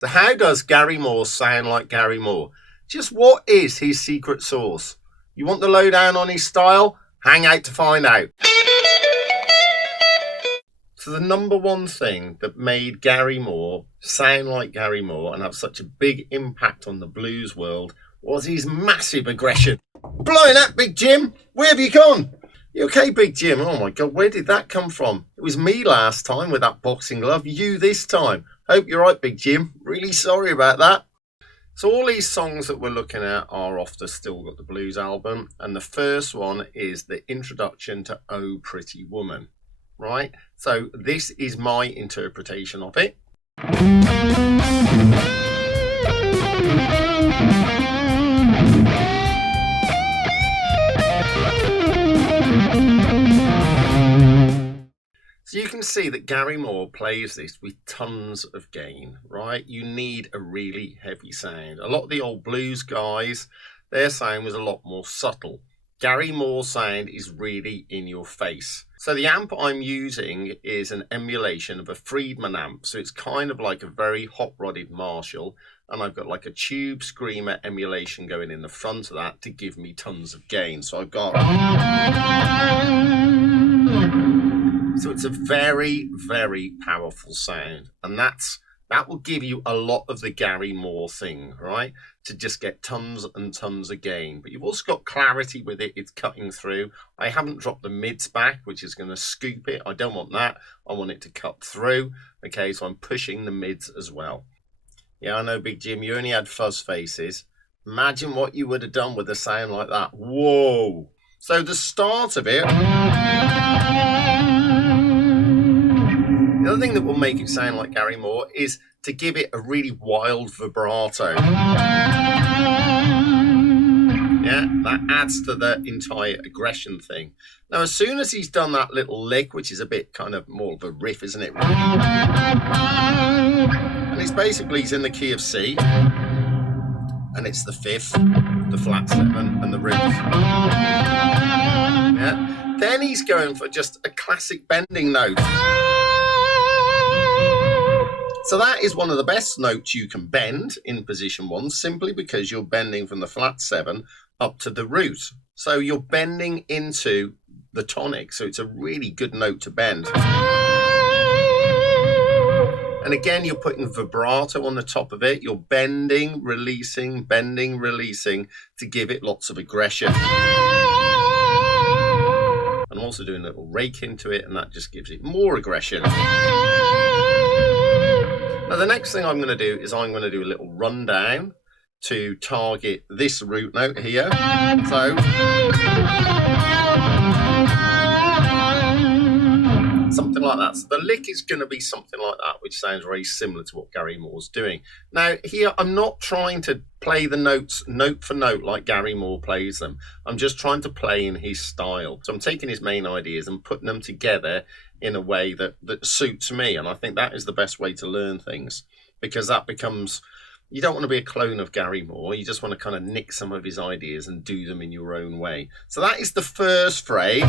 So how does Gary Moore sound like Gary Moore? Just what is his secret sauce? You want the lowdown on his style? Hang out to find out. So the number one thing that made Gary Moore sound like Gary Moore and have such a big impact on the blues world was his massive aggression. Blowing up, Big Jim! Where have you gone? You okay, Big Jim? Oh my God, where did that come from? It was me last time with that boxing glove, you this time. Hope you're right, Big Jim. Really sorry about that. So all these songs that we're looking at are off the Still Got the Blues album. And the first one is the introduction to Oh Pretty Woman, right? So this is my interpretation of it. So you can see that Gary Moore plays this with tons of gain, right? You need a really heavy sound. A lot of the old blues guys, their sound was a lot more subtle. Gary Moore's sound is really in your face. So the amp I'm using is an emulation of a Friedman amp. So it's kind of like a very hot-rodded Marshall. And I've got like a tube screamer emulation going in the front of that to give me tons of gain. So I've got... So it's a very, very powerful sound. And that will give you a lot of the Gary Moore thing, right? To just get tons and tons of gain. But you've also got clarity with it. It's cutting through. I haven't dropped the mids back, which is going to scoop it. I don't want that. I want it to cut through. Okay, so I'm pushing the mids as well. Yeah, I know, Big Jim, you only had fuzz faces. Imagine what you would have done with a sound like that. Whoa. So the start of it... The other thing that will make it sound like Gary Moore is to give it a really wild vibrato. Yeah, that adds to the entire aggression thing. Now, as soon as he's done that little lick, which is a bit kind of more of a riff, isn't it? And it's basically, he's in the key of C, and it's the fifth, the flat seven, and the root. Yeah. Then he's going for just a classic bending note. So that is one of the best notes you can bend in position one, simply because you're bending from the flat seven up to the root. So you're bending into the tonic. So it's a really good note to bend. And again, you're putting vibrato on the top of it. You're bending, releasing to give it lots of aggression. I'm also doing a little rake into it, and that just gives it more aggression. Now, the next thing I'm going to do is I'm going to do a little rundown to target this root note here. So, something like that. So the lick is going to be something like that, which sounds very similar to what Gary Moore's doing. Now, here, I'm not trying to play the notes note for note like Gary Moore plays them. I'm just trying to play in his style. So I'm taking his main ideas and putting them together in a way that suits me. And I think that is the best way to learn things, because that becomes, you don't want to be a clone of Gary Moore. You just want to kind of nick some of his ideas and do them in your own way. So that is the first phrase.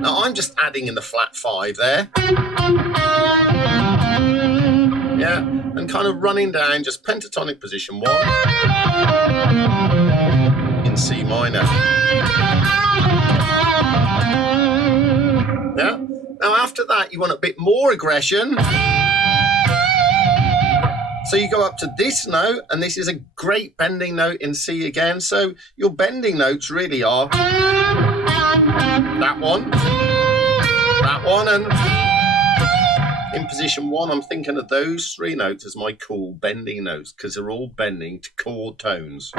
Now I'm just adding in the flat five there. Yeah, and kind of running down just pentatonic position one in C minor. Yeah. Now after that, you want a bit more aggression. So you go up to this note, and this is a great bending note in C again. So your bending notes really are that one, and in position one, I'm thinking of those three notes as my cool bending notes, because they're all bending to chord tones.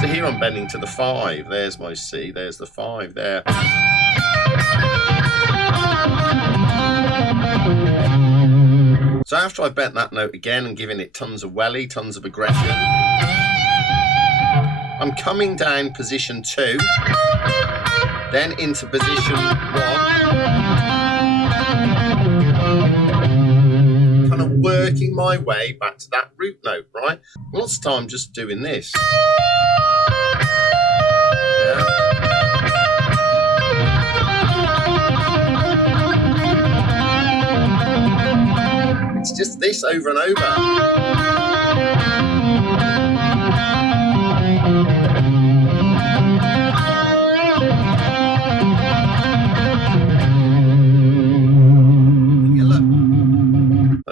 So here I'm bending to the five. There's my C, there's the five there. So after I've bent that note again and given it tons of welly, tons of aggression, I'm coming down position two, then into position one, kind of working my way back to that root note, right? Lots of time just doing this. Yeah. It's just this over and over.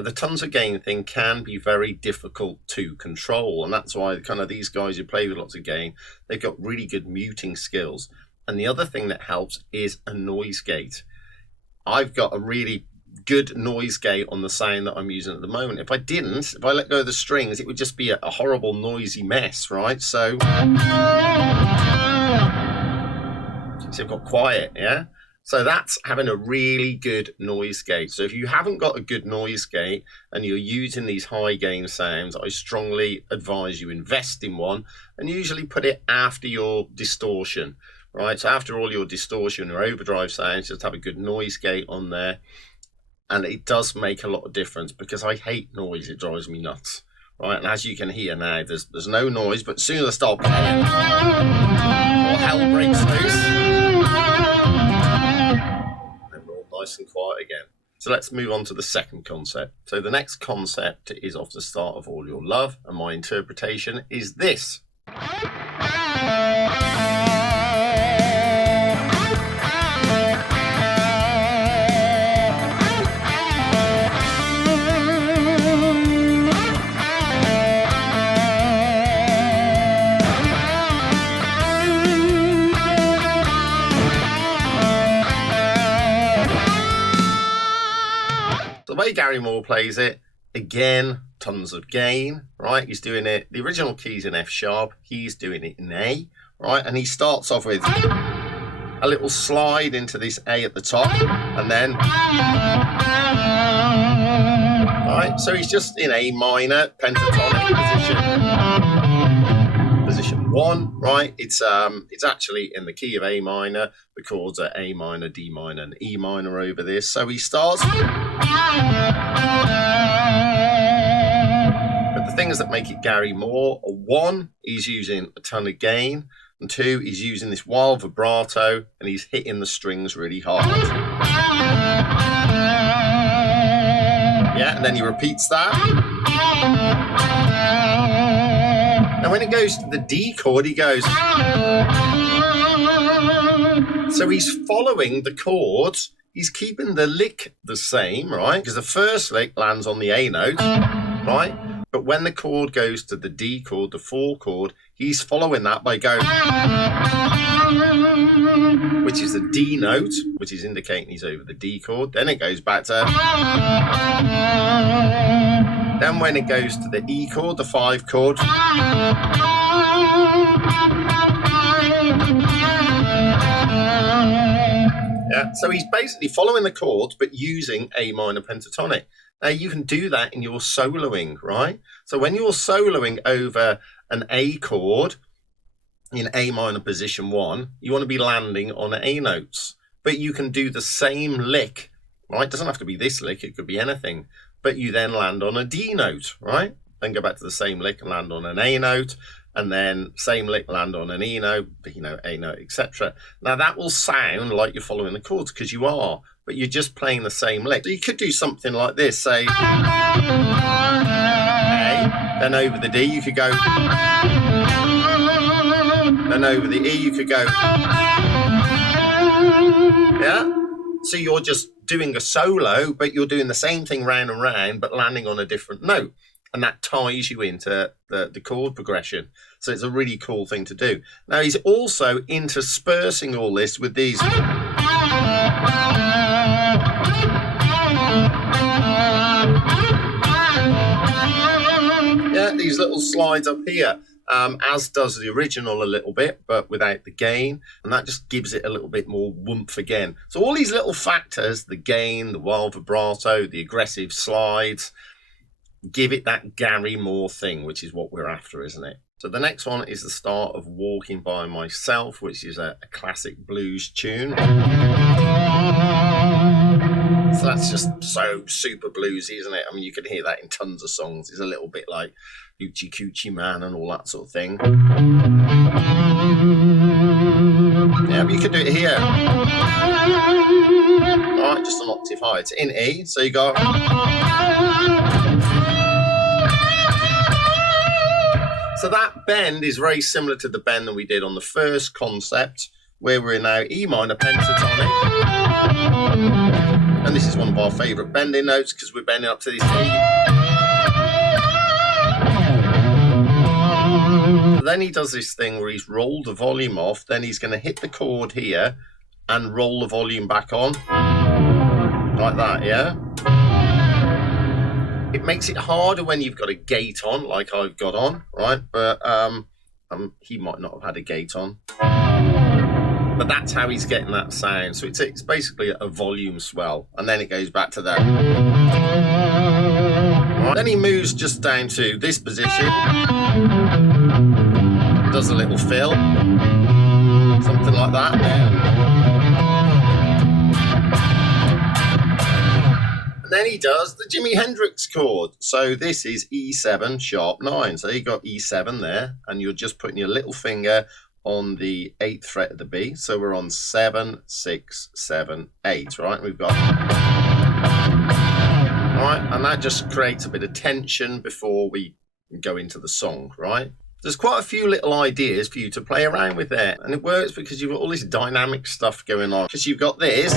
The tons of gain thing can be very difficult to control, and that's why kind of these guys who play with lots of gain, they've got really good muting skills. And the other thing that helps is a noise gate. I've got a really good noise gate on the sound that I'm using at the moment. If I let go of the strings, it would just be a horrible noisy mess, right? So I've got quiet, yeah? So that's having a really good noise gate. So if you haven't got a good noise gate and you're using these high gain sounds, I strongly advise you invest in one, and usually put it after your distortion, right? So after all your distortion or overdrive sounds, just have a good noise gate on there. And it does make a lot of difference, because I hate noise. It drives me nuts, right? And as you can hear now, there's no noise, but as soon as I start playing, all hell breaks loose. Nice and quiet again. So let's move on to the second concept. So the next concept is Off the Start of All Your Love, and my interpretation is this. The way Gary Moore plays it, again, tons of gain, right? He's doing it, the original key's in F sharp, he's doing it in A, right? And he starts off with a little slide into this A at the top, and then, right? So he's just in A minor, pentatonic position 1, right? It's actually in the key of A minor. The chords are A minor, D minor, and E minor over this. So he starts. But the things that make it Gary Moore are: 1, he's using a ton of gain, and 2, he's using this wild vibrato, and he's hitting the strings really hard. Yeah, and then he repeats that. And when it goes to the D chord, he goes. So he's following the chords. He's keeping the lick the same, right? Because the first lick lands on the A note, right? But when the chord goes to the D chord, the 4 chord, he's following that by going, which is the D note, which is indicating he's over the D chord. Then it goes back to. Then when it goes to the E chord, the 5 chord. Yeah, so he's basically following the chords, but using A minor pentatonic. Now you can do that in your soloing, right? So when you're soloing over an A chord in A minor position 1, you want to be landing on A notes, but you can do the same lick, right? It doesn't have to be this lick, it could be anything, but you then land on a D note, right? Then go back to the same lick and land on an A note, and then same lick, land on an E note, B note, A note, etc. Now that will sound like you're following the chords, because you are, but you're just playing the same lick. So you could do something like this, say A, then over the D you could go, then over the E you could go, yeah? So you're just doing a solo, but you're doing the same thing round and round, but landing on a different note. And that ties you into the chord progression. So it's a really cool thing to do. Now he's also interspersing all this with these. Yeah, these little slides up here, as does the original a little bit, but without the gain. And that just gives it a little bit more woomph again. So all these little factors, the gain, the wild vibrato, the aggressive slides, give it that Gary Moore thing, which is what we're after, isn't it? So the next one is the start of Walking by Myself, which is a classic blues tune. So that's just so super bluesy, isn't it? I mean, you can hear that in tons of songs. It's a little bit like Hoochie Coochie Man and all that sort of thing. Yeah, but you can do it here. All right, just an octave high. It's in E, so you go. So that bend is very similar to the bend that we did on the first concept, where we're now E minor pentatonic. And this is one of our favourite bending notes because we're bending up to this E. Then he does this thing where he's rolled the volume off, then he's going to hit the chord here and roll the volume back on. Like that, yeah? It makes it harder when you've got a gate on, like I've got on, right? But he might not have had a gate on. But that's how he's getting that sound. So it's basically a volume swell. And then it goes back to that. Right. Then he moves just down to this position. Does a little fill. Something like that. And then he does the Jimi Hendrix chord. So this is E7 sharp 9. So you got E7 there, and you're just putting your little finger on the 8th fret of the B. So we're on 7, 6, 7, 8, right? We've got, right? And that just creates a bit of tension before we go into the song, right? There's quite a few little ideas for you to play around with there. And it works because you've got all this dynamic stuff going on. Because you've got this,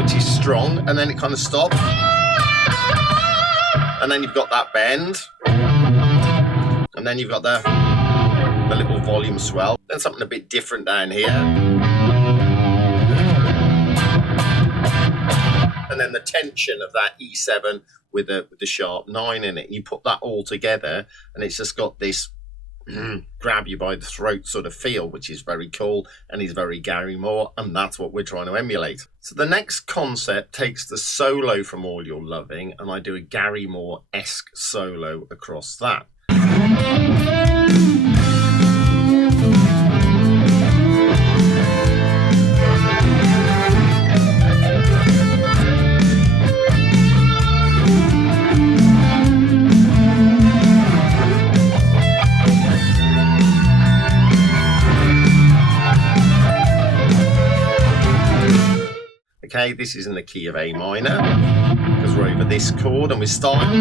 which is strong, and then it kind of stops. And then you've got that bend. And then you've got the little volume swell. Then something a bit different down here. And then the tension of that E7 with the sharp 9 in it. And you put that all together, and it's just got this grab you by the throat sort of feel, which is very cool and is very Gary Moore, and that's what we're trying to emulate. So the next concept takes the solo from All Your Loving, and I do a Gary Moore-esque solo across that. Okay, this is in the key of A minor, because we're over this chord and we're starting.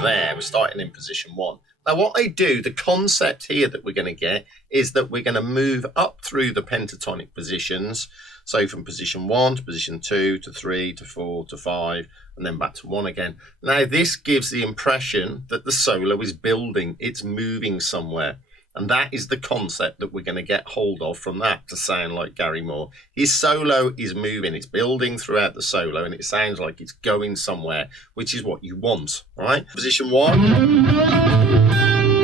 There, we're starting in position 1. Now what I do, the concept here that we're going to get is that we're going to move up through the pentatonic positions. So from position 1 to position 2 to 3 to 4 to 5 and then back to 1 again. Now this gives the impression that the solo is building, it's moving somewhere. And that is the concept that we're going to get hold of from that to sound like Gary Moore. His solo is moving, it's building throughout the solo, and it sounds like it's going somewhere, which is what you want, right? Position 1,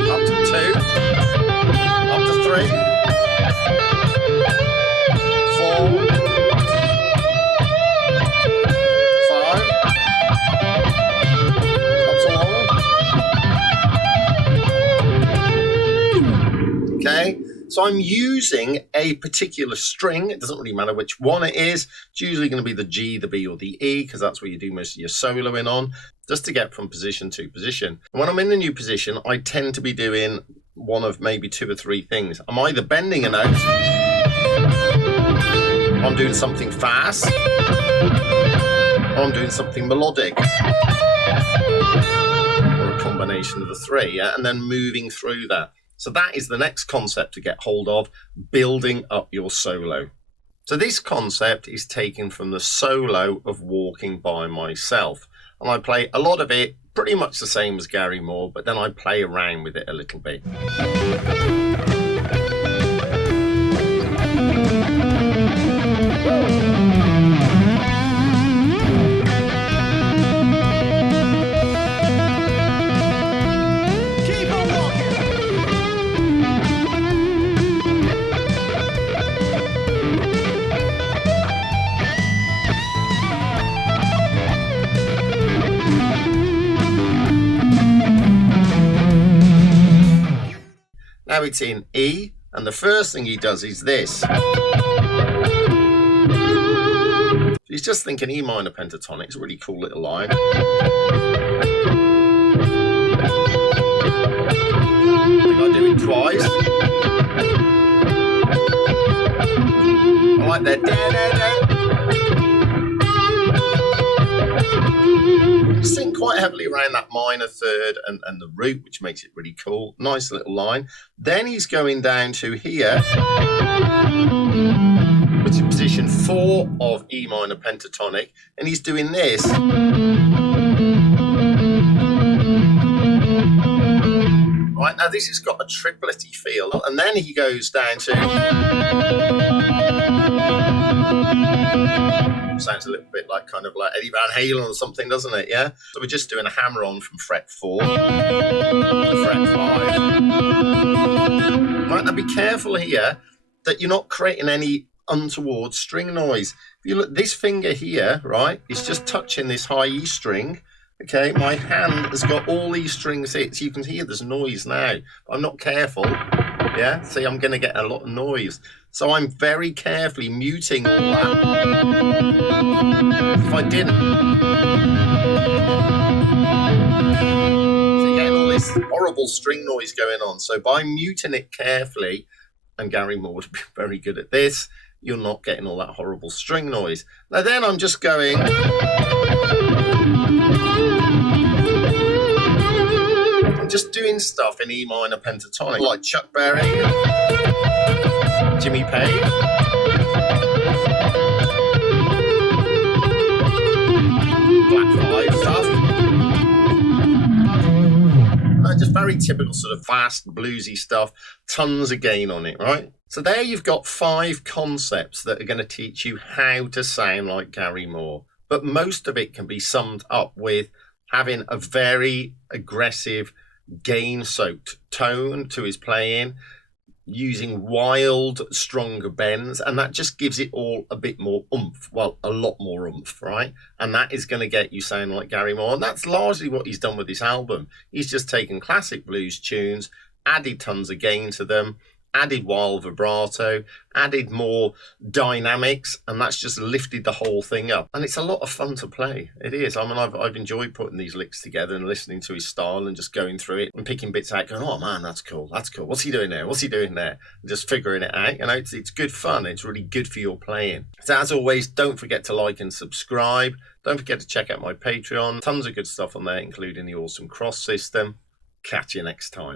up to 2, up to 3, 4, 5, up to 1. Okay, so I'm using a particular string. It doesn't really matter which one it is. It's usually going to be the G, the B, or the E, because that's where you do most of your soloing on, just to get from position to position. And when I'm in the new position, I tend to be doing one of maybe 2 or 3 things. I'm either bending a note, I'm doing something fast, or I'm doing something melodic, or a combination of the 3, yeah? And then moving through that. So that is the next concept to get hold of, building up your solo. So this concept is taken from the solo of Walking By Myself. And I play a lot of it pretty much the same as Gary Moore, but then I play around with it a little bit. Now it's in E, and the first thing he does is this. He's just thinking E minor pentatonic. It's a really cool little line. I think I do it twice. I like that. You sing quite quite heavily around that minor third and the root, which makes it really cool. Nice little line. Then he's going down to here, which is position 4 of E minor pentatonic, and he's doing this. Right, now this has got a tripletty feel, and then he goes down to, sounds a little bit like kind of like Eddie Van Halen or something, doesn't it? Yeah. So we're just doing a hammer on from fret 4 to fret 5. Right, now be careful here that you're not creating any untoward string noise. If you look, this finger here, right, is just touching this high E string. Okay, my hand has got all these strings hit, so you can hear there's noise now. I'm not careful, yeah? See, I'm going to get a lot of noise. So I'm very carefully muting all that. If I didn't... So you're getting all this horrible string noise going on. So by muting it carefully, and Gary Moore would be very good at this, you're not getting all that horrible string noise. Now then I'm just going... I'm just doing stuff in E minor pentatonic, like Chuck Berry, Jimmy Page, Black 5 stuff. Just very typical sort of fast bluesy stuff, tons of gain on it, right? So there you've got 5 concepts that are going to teach you how to sound like Gary Moore. But most of it can be summed up with having a very aggressive, gain-soaked tone to his playing, using wild, stronger bends, and that just gives it all a bit more oomph. Well, a lot more oomph, right? And that is going to get you sounding like Gary Moore. And that's largely what he's done with this album. He's just taken classic blues tunes, added tons of gain to them, added wild vibrato, added more dynamics, and that's just lifted the whole thing up. And it's a lot of fun to play. It is. I mean, I've enjoyed putting these licks together and listening to his style and just going through it and picking bits out, going, oh man, that's cool. That's cool. What's he doing there? What's he doing there? And just figuring it out. You know, it's good fun. It's really good for your playing. So as always, don't forget to like and subscribe. Don't forget to check out my Patreon. Tons of good stuff on there, including the awesome cross system. Catch you next time.